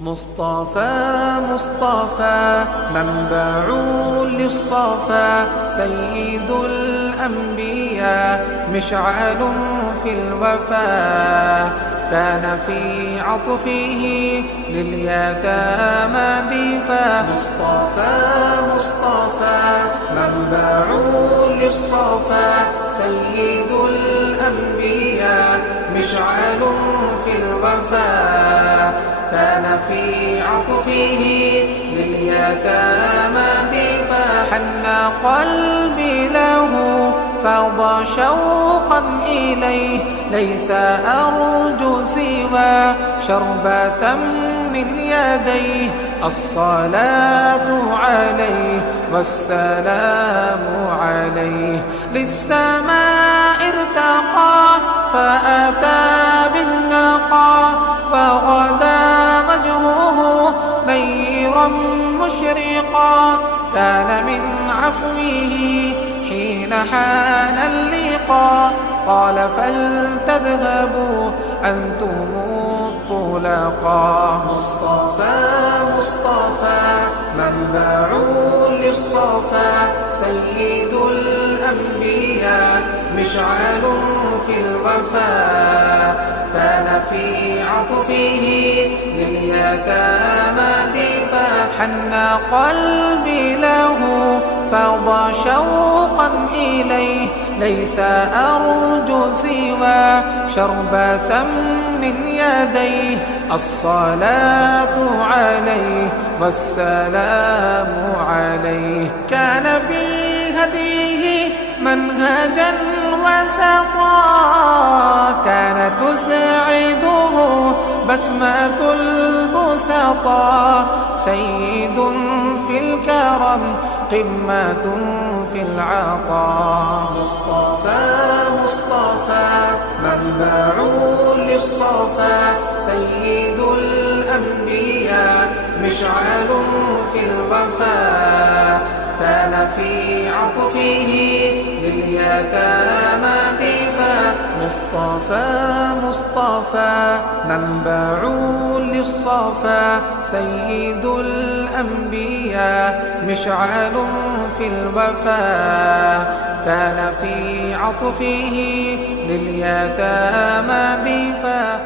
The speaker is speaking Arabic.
مصطفى مصطفى منبع للصفا سيد الأنبياء مشعل في الوفا كان في عطفه لليتامى ديفا مصطفى مصطفى منبع للصفا سيد الأنبياء مشعل في الوفا كان في عطفه لليتامى ديفا حن قلبي له فاض شوقا إليه ليس أرجو سوى شربة من يديه الصلاة عليه والسلام عليه للسماء ارتقى فأتى بالنقى وغدا وجهه نيرا مشرقا كان من عفوه حين حان اللقاء قال فلتذهبوا أنتم الطلقاء مصطفى مصطفى منبع للصفا سيد الأنبياء مشعل في الوفا كان في عطفه لليتامى ديفا حن قلبي له فاض شوقا إليه ليس أرجو سوى شربة من يديه الصلاة عليه والسلام عليه كان في هديه منهجا وسطا كان تسعده بسمة البسطاء سيد في الكرم قمة في العطاء مصطفى مصطفى منبع للصفا سيد الأنبياء مشعل في الوفا كان في عطفه لليتامى ديفا مصطفى مصطفى منبع للصفا سيد الأنبياء مشعل في الوفا كان في عطفه لليتامى ديفا